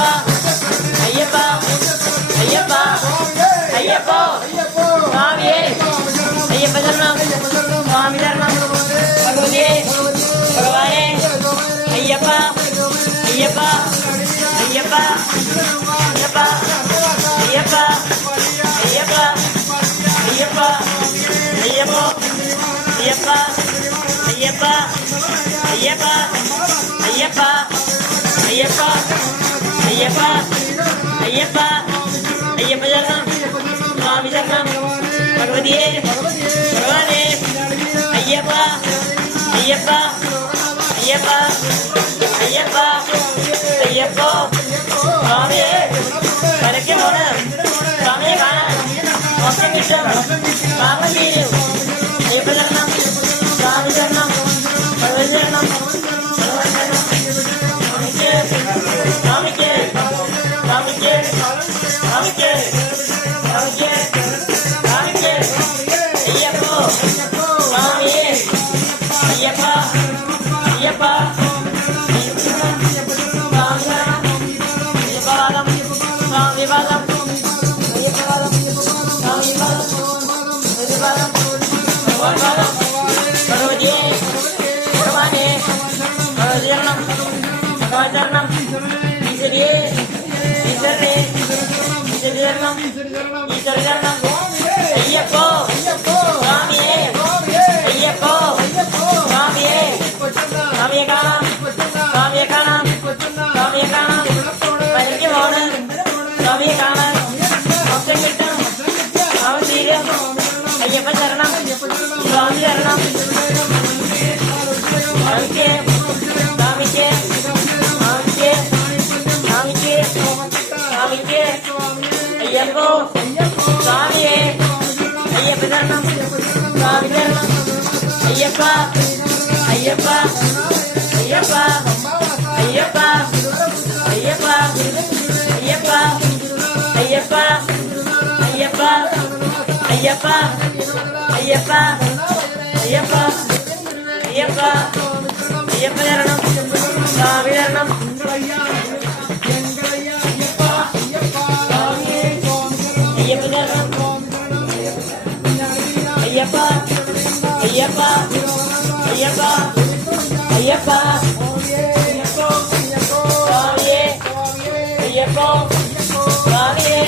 ஐயப்பா ஐயப்பா ஐயப்பா ஐயப்போ சுவாமியே ஐயப்ப சரணம் சுவாமி சரணம் பகவதியே பகவானே ஐயப்பா ஐயப்பா ஐயப்பா ஐயப்பா ஐயப்பா ஐயப்பா ஐயப்பா ஐயப்போ ஐயப்பா ஐயப்பா ஐயப்பா ஐயப்பா ஐயப்பா ஐயப்பா ஐயப்பா ஐயப்ப சரணம் சுவாமி சரணம் பகவதியே பகவானே ஐயப்பா ஐயப்பா ஐயப்பா ஐயப்பா ஐயப்போ சுவாமியே കരയ്ക്ക് പോണ് സ്വാമിയെ കാണാൻ മോക്ഷം കിട്ടും പാപം തീരും അയ്യപ്പ ശരണം സ്വാമി ശരണം ഭഗവതി ശരണം സ്വാമിക്ക് സ്വാമിക്ക് സ്വാമിക്ക് സ്വാമിക്ക് സ്വാമിക്ക് സ്വാമിക്ക് അയ്യപ്പോ സ്വാമിയെ അയ്യപ്പ അയ്യപ്പ ஐயப்போ சுவாமியே ஐயப்போ சுவாமியே சுவாமியை കാണാം சுவாமியை കാണാം சுவாமியை കാണാം കരയ്ക്ക് പോണ് സ്വാമിയെ കാണാൻ മോക്ഷം കിട്ടും പാപം തീരും അയ്യപ്പ ശരണം സ്വാമി ശരണം സ്വാമിക്ക് സ്വാമിക്ക് സ്വാമിക്ക് സ്വാമിക്ക് സ്വാമിക്ക് അയ്യപ്പോ സ്വാമിയെ അയ്യപ്പ ശരണം സ്വാമി ശരണം അയ്യപ്പ അയ്യപ്പ അയ്യപ്പ അയ്യപ്പ അയ്യപ്പ അയ്യപ്പ അയ്യപ്പ അയ്യപ്പ അയ്യപ്പ അയ്യപ്പ അയ്യപ്പ അയ്യപ്പ അയ്യപ്പ ശരണം സ്വാമി ശരണം അയ്യപ്പ ശരണം അയ്യപ്പ അയ്യപ്പ അയ്യപ്പ അയ്യപ്പ സ്വാമിയെ അയ്യപ്പോ സ്വാമിയെ